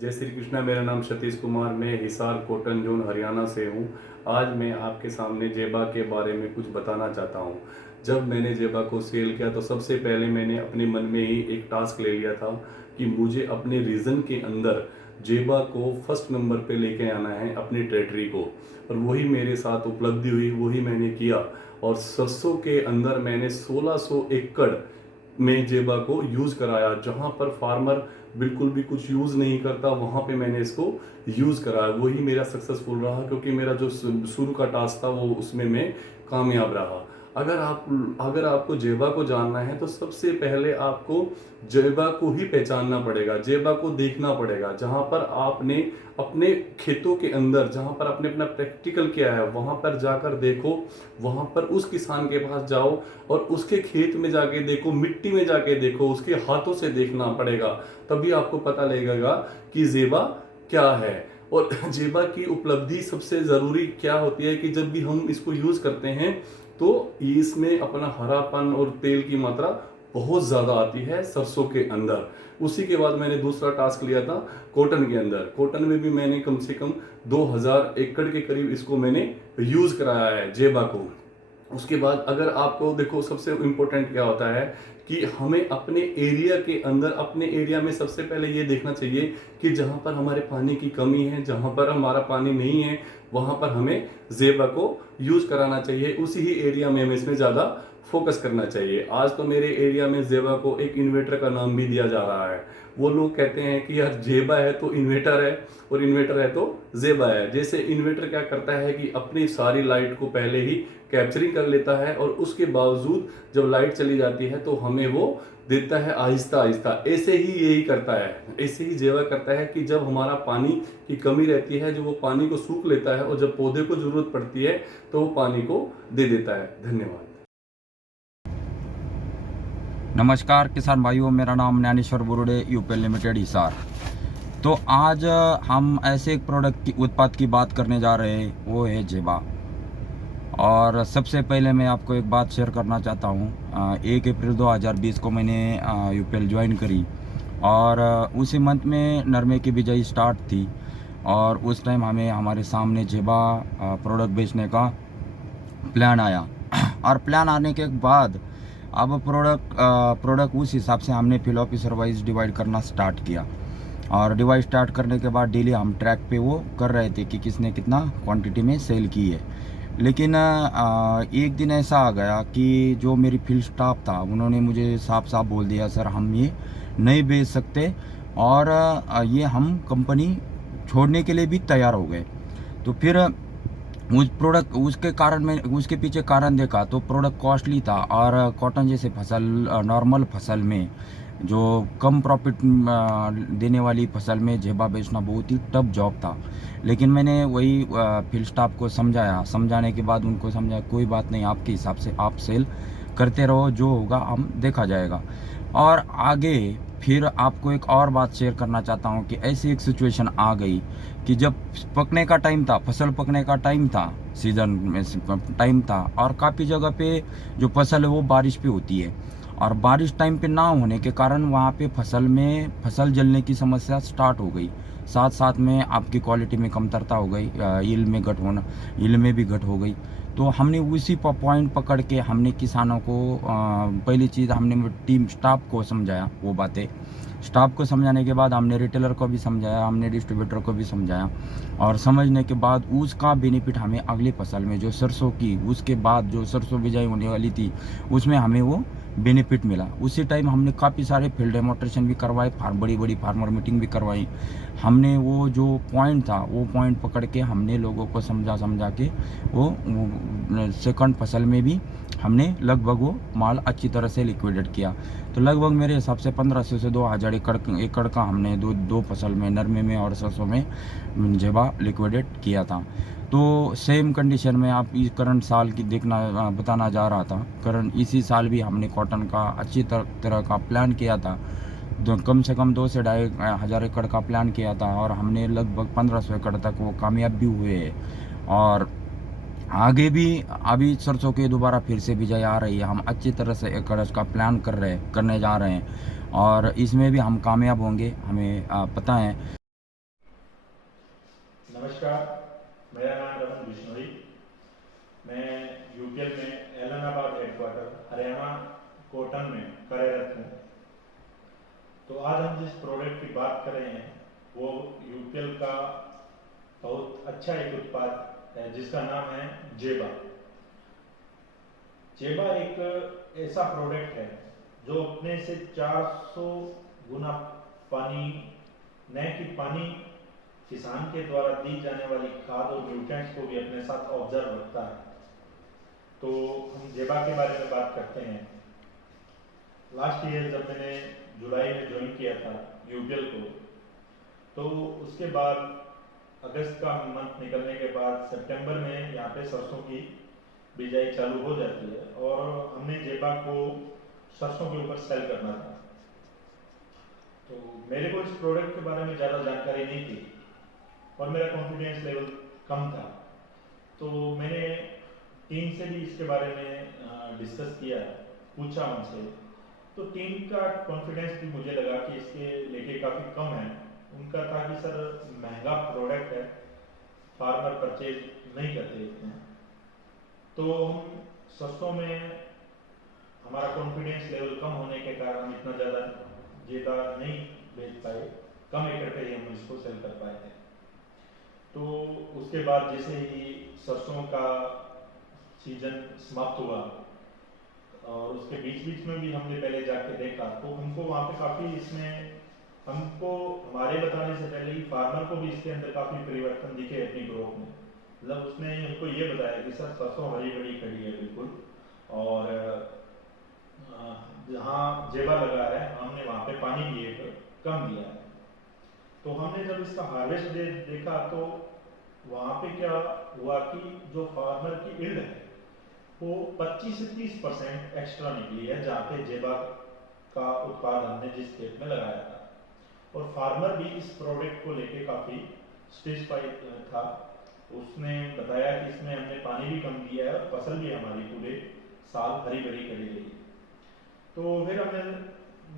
जय श्री कृष्णा। मेरा नाम सतीश कुमार, मैं हिसार कॉटन जोन हरियाणा से हूँ। आज मैं आपके सामने जेबा के बारे में कुछ बताना चाहता हूँ। जब मैंने जेबा को सेल किया तो सबसे पहले मैंने अपने मन में ही एक टास्क ले लिया था कि मुझे अपने रीजन के अंदर जेबा को फर्स्ट नंबर पे लेके आना है, अपनी टेरिटरी को। और वही मेरे साथ उपलब्धि हुई, वही मैंने किया। और सरसों के अंदर मैंने 1600 एकड़ में जेबा को यूज़ कराया। जहाँ पर फार्मर बिल्कुल भी कुछ यूज़ नहीं करता, वहाँ पे मैंने इसको यूज़ कराया। वही मेरा सक्सेसफुल रहा, क्योंकि मेरा जो शुरू का टास्क था वो उसमें मैं कामयाब रहा। अगर आपको जेबा को जानना है तो सबसे पहले आपको जेबा को ही पहचानना पड़ेगा, जेबा को देखना पड़ेगा। जहाँ पर आपने अपने खेतों के अंदर, जहाँ पर आपने अपना प्रैक्टिकल किया है, वहाँ पर जाकर देखो, वहाँ पर उस किसान के पास जाओ और उसके खेत में जाके देखो, मिट्टी में जाके देखो, उसके हाथों से देखना पड़ेगा। तभी आपको पता लगेगा कि जेबा क्या है। और जेबा की उपलब्धि सबसे ज़रूरी क्या होती है कि जब भी हम इसको यूज़ करते हैं तो इसमें अपना हरापन और तेल की मात्रा बहुत ज़्यादा आती है सरसों के अंदर। उसी के बाद मैंने दूसरा टास्क लिया था कॉटन के अंदर। कॉटन में भी मैंने कम से कम 2000 एकड़ के करीब इसको मैंने यूज़ कराया है, जेबा को। उसके बाद अगर आपको देखो, सबसे इम्पोर्टेंट क्या होता है कि हमें अपने एरिया के अंदर, अपने एरिया में सबसे पहले ये देखना चाहिए कि जहाँ पर हमारे पानी की कमी है, जहाँ पर हमारा पानी नहीं है, वहाँ पर हमें जेबा को यूज कराना चाहिए। उसी ही एरिया में हमें इसमें ज़्यादा फोकस करना चाहिए। आज तो मेरे एरिया में जेबा को एक इन्वेटर का नाम भी दिया जा रहा है। वो लोग कहते हैं कि यार जेबा है तो इन्वेटर है, और इन्वेटर है तो जेबा है। जैसे इन्वेटर क्या करता है कि अपनी सारी लाइट को पहले ही कैप्चरिंग कर लेता है, और उसके बावजूद जब लाइट चली जाती है तो हमें वो देता है आहिस्ता आहिस्ता। ऐसे ही यही करता है, ऐसे ही जेबा करता है कि जब हमारा पानी की कमी रहती है, जो वो पानी को सूख लेता है, और जब पौधे को जरूरत पड़ती है तो वो पानी को दे देता है। धन्यवाद। नमस्कार किसान भाइयों, मेरा नाम ज्ञानेश्वर बुरुड़े, यूपीएल लिमिटेड हिसार। तो आज हम ऐसे एक प्रोडक्ट की उत्पाद की बात करने जा रहे हैं, वो है जेबा। और सबसे पहले मैं आपको एक बात शेयर करना चाहता हूँ। 1 अप्रैल 2020 को मैंने यूपीएल ज्वाइन करी, और उसी मंथ में नरमे की बिजाई स्टार्ट थी। और उस टाइम हमें हमारे सामने जेबा प्रोडक्ट बेचने का प्लान आया। और प्लान आने के बाद अब प्रोडक्ट उस हिसाब से हमने फिल ऑफिसर वाइज डिवाइड करना स्टार्ट किया। और डिवाइड स्टार्ट करने के बाद डेली हम ट्रैक पे वो कर रहे थे कि किसने कितना क्वांटिटी में सेल की है। लेकिन एक दिन ऐसा आ गया कि जो मेरी फील्ड स्टाफ था, उन्होंने मुझे साफ साफ बोल दिया, सर हम ये नहीं बेच सकते, और ये हम कंपनी छोड़ने के लिए भी तैयार हो गए। तो फिर उस प्रोडक्ट उसके कारण में उसके पीछे कारण देखा तो प्रोडक्ट कॉस्टली था, और कॉटन जैसे फसल, नॉर्मल फसल में, जो कम प्रॉफिट देने वाली फसल में जेबा बेचना बहुत ही टफ जॉब था। लेकिन मैंने वही फील्ड स्टाफ को समझाया, समझाने के बाद उनको समझाया कोई बात नहीं, आपके हिसाब से आप सेल करते रहो, जो होगा हम देखा जाएगा। और आगे फिर आपको एक और बात शेयर करना चाहता हूँ कि ऐसी एक सिचुएशन आ गई कि जब पकने का टाइम था, फसल पकने का टाइम था, सीजन में टाइम था, और काफ़ी जगह पे जो फसल है वो बारिश पे होती है, और बारिश टाइम पे ना होने के कारण वहाँ पे फसल जलने की समस्या स्टार्ट हो गई। साथ साथ में आपकी क्वालिटी में कमतरता हो गई, यील्ड में भी घट हो गई। तो हमने उसी पॉइंट पकड़ के हमने किसानों को पहली चीज़ हमने टीम स्टाफ को समझाया, वो बातें स्टाफ को समझाने के बाद हमने रिटेलर को भी समझाया, हमने डिस्ट्रीब्यूटर को भी समझाया। और समझने के बाद उसका बेनिफिट हमें अगली फसल में, जो सरसों की, उसके बाद जो सरसों बिजाई होने वाली थी, उसमें हमें वो बेनिफिट मिला। उसी टाइम हमने काफ़ी सारे फील्ड डेमोन्स्ट्रेशन भी करवाए, बड़ी बड़ी फार्मर मीटिंग भी करवाई। हमने वो जो पॉइंट था वो पॉइंट पकड़ के हमने लोगों को समझा के वो सेकंड फसल में भी हमने लगभग वो माल अच्छी तरह से लिक्विडेट किया। तो लगभग मेरे हिसाब से 1500 से 2000 एकड़ का हमने दो फसल में, नरमे में और सरसों में जेबा लिक्विडेट किया था। तो सेम कंडीशन में आप इस करंट साल की बताना जा रहा था। करंट इसी साल भी हमने कॉटन का अच्छी तरह का प्लान किया था। कम से कम 2 से 2,500 एकड़ का प्लान किया था, और हमने लगभग 1500 एकड़ तक वो कामयाब भी हुए हैं। और आगे भी अभी सरसों की दोबारा फिर से बिजाई आ रही है, हम अच्छी तरह से एकड़ का प्लान करने जा रहे हैं, और इसमें भी हम कामयाब होंगे, हमें पता है। नमस्कार, मेरा नाम रमन बिश्नोई। मैं यूपीएल में एलनाबाद हेडक्वार्टर हरियाणा कोटन में कार्यरत हूँ। तो आज हम जिस प्रोडक्ट की बात कर रहे हैं वो यूपीएल का बहुत अच्छा एक उत्पाद है जिसका नाम है जेबा। जेबा एक ऐसा प्रोडक्ट है जो अपने से 400 गुना पानी, न कि पानी किसान के द्वारा दी जाने वाली खाद और न्यूट्रिएंट्स को भी अपने साथ ऑब्जर्व रखता है। तो हम जेबा के बारे में बात करते हैं। लास्ट ईयर जब मैंने जुलाई में ज्वाइन किया था यूपीएल को, तो उसके बाद अगस्त का मंथ निकलने के बाद सितंबर में यहाँ पे सरसों की बिजाई चालू हो जाती है और हमने जेबा को सरसों के ऊपर सेल करना था। तो मेरे को इस प्रोडक्ट के बारे में ज़्यादा जानकारी नहीं थी और मेरा कॉन्फिडेंस लेवल कम था। तो मैंने टीम से भी इसके बारे में डिस्कस किया, पूछा उनसे। तो टीम का कॉन्फिडेंस भी मुझे लगा कि इसके लेके काफ़ी कम है। उनका था कि सर महंगा प्रोडक्ट है, फार्मर परचेज नहीं करते इतने। तो हम सरसों में हमारा कॉन्फिडेंस लेवल कम होने के कारण हम इतना ज़्यादा जेबा नहीं बेच पाए, कम एकड़ पे ही हम इसको सेल कर पाए थे। तो उसके बाद जैसे ही सरसों का सीजन समाप्त हुआ और उसके बीच बीच में भी हमने पहले जाके देखा, तो हमको वहाँ पे काफ़ी इसमें हमको हमारे बताने से पहले ही फार्मर को भी इसके अंदर काफ़ी परिवर्तन दिखे अपनी ग्रोथ में। मतलब उसने हमको ये बताया कि सर सरसों हरी भरी खड़ी है बिल्कुल, और जहाँ जेबा लगा है हमने वहाँ पे पानी भी एक कम दिया है। तो हमने जब इसका हार्वेस्ट देखा तो वहाँ पे क्या हुआ कि जो फार्मर की यील्ड है वो 25 से 30% एक्स्ट्रा निकली है जहाँ पे जेबा का उत्पाद हमने जिस खेत में लगाया था। और फार्मर भी इस प्रोडक्ट को लेके काफ़ी सेटिस्फाइड था। उसने बताया कि इसमें हमने पानी भी कम दिया है और फसल भी हमारी पूरे साल हरी भरी करी गई। तो फिर हमें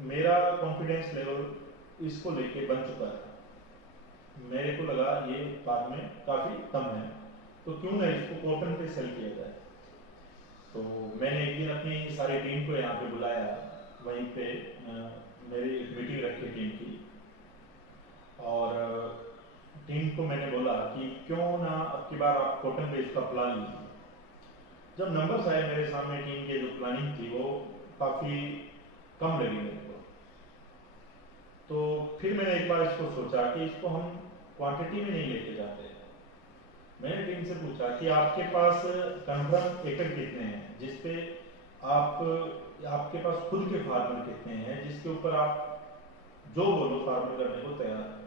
मेरा कॉन्फिडेंस लेवल इसको लेके बन चुका है। मेरे को लगा ये उत्पाद में काफ़ी कम है, तो क्यों ना इसको कॉटन पे सेल किया जाए। तो मैंने एक दिन अपनी सारी टीम को यहाँ पे बुलाया, वहीं पे मेरी मीटिंग रखी टीम की, और टीम को मैंने बोला कि क्यों ना अब की बार आप कॉटन पे इसका प्लान लीजिए। जब नंबर्स आए मेरे सामने टीम के जो प्लानिंग थी वो काफ़ी कम लगी मेरे को। तो फिर मैंने एक बार इसको सोचा कि इसको हम क्वांटिटी में नहीं लेके जाते। मैंने टीम से पूछा कि आपके पास कन्फर्म एकड़ कितने हैं जिसपे आपके पास खुद के फार्मर कितने हैं जिसके ऊपर आप जो बोलो फार्मर करने को तैयार है।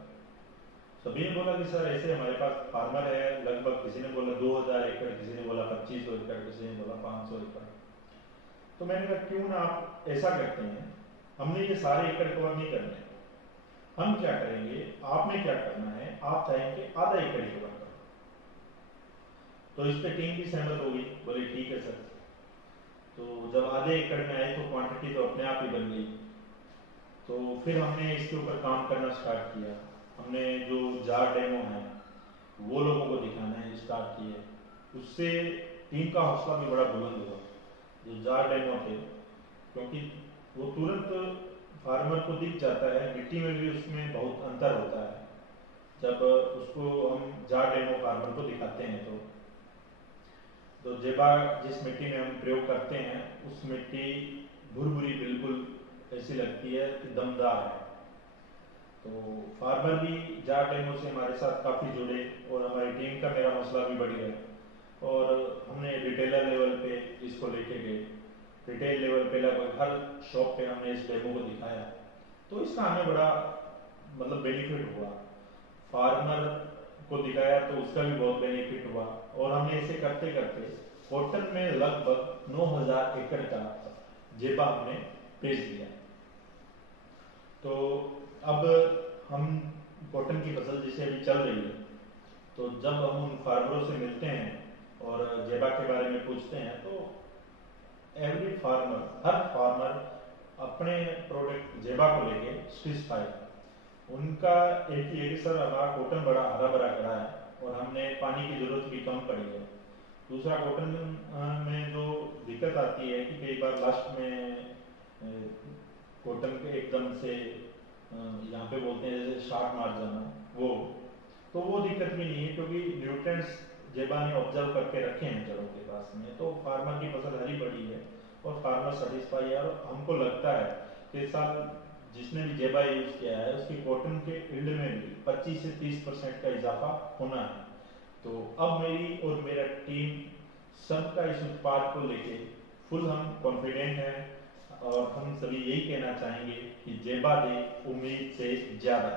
सभी ने बोला कि सर ऐसे हमारे पास फार्मर है लगभग, किसी ने बोला 2000 एकड़, किसी ने बोला 2500 एकड़, किसी ने बोला 500 एकड़। तो मैंने कहा क्यों ना आप ऐसा करते हैं, हमने ये सारे एकड़ कवर नहीं करने, हम क्या करेंगे, आपने क्या करना है, आप चाहेंगे आधा एकड़ कवर करो। तो इस पे टीम भी सहमत हो गई, बोले ठीक है सर। तो जब आधे एकड़ में आए तो क्वांटिटी तो अपने आप ही बन गई। तो फिर हमने इसके ऊपर काम करना स्टार्ट किया। हमने जो जार डेमो है वो लोगों को दिखाना है स्टार्ट किए। उससे टीम का हौसला भी बड़ा बुलंद हुआ जो जार डेमो थे, क्योंकि वो तुरंत फार्मर को दिख जाता है, मिट्टी में भी उसमें बहुत अंतर होता है जब उसको हम जार डेमो फार्मर को दिखाते हैं। तो जेबा जिस मिट्टी में हम प्रयोग करते हैं उस मिट्टी भुरभुरी बिल्कुल ऐसी लगती है कि दमदार है। तो फार्मर भी जार डेमो से हमारे साथ काफ़ी जुड़े और हमारी टीम का मेरा हौसला भी बढ़ गया और हमने रिटेलर लेवल पे इसको लेके गए। रिटेल लेवल पे लगभग हर शॉप पे हमने इस डेमो को दिखाया। तो इसका हमें बड़ा मतलब बेनिफिट हुआ। फार्मर को दिखाया तो उसका भी बहुत बेनिफिट हुआ और हमने इसे करते करते कॉटन में लगभग 9000 एकड़ का जेबा हमने बेच दिया। तो अब हम कॉटन की फसल जैसे अभी चल रही है, तो जब हम उन फार्मरों से मिलते हैं और जेबा के बारे में पूछते हैं तो एवरी फार्मर, हर फार्मर अपने प्रोडक्ट जेबा को लेके सेटिस्फाइड। उनका एक ही है कि सर हमारा कॉटन बड़ा हरा भरा खड़ा है और हमने पानी की ज़रूरत भी कम पड़ी है। दूसरा कॉटन में जो दिक्कत आती है कि कई बार लास्ट में कॉटन के एकदम से यहाँ पे बोलते हैं जैसे शार्ट मार जाना, वो दिक्कत भी नहीं है क्योंकि न्यूट्रिएंट्स जेबा ने ऑब्जर्व करके रखे हैं जड़ों के पास में, तो फार्मर की फसल हरी भरी है और फार्मर सेटिस्फाई है। और हमको लगता है कि इस साल जिसने भी जेबा यूज़ किया है उसकी कॉटन के यील्ड में भी 25 से 30% का इजाफा होना है। तो अब मेरी और मेरा टीम सबका इस उत्पाद को लेके फुल हम कॉन्फिडेंट हैं और हम सभी यही कहना चाहेंगे कि जेबा दे उम्मीद से ज़्यादा।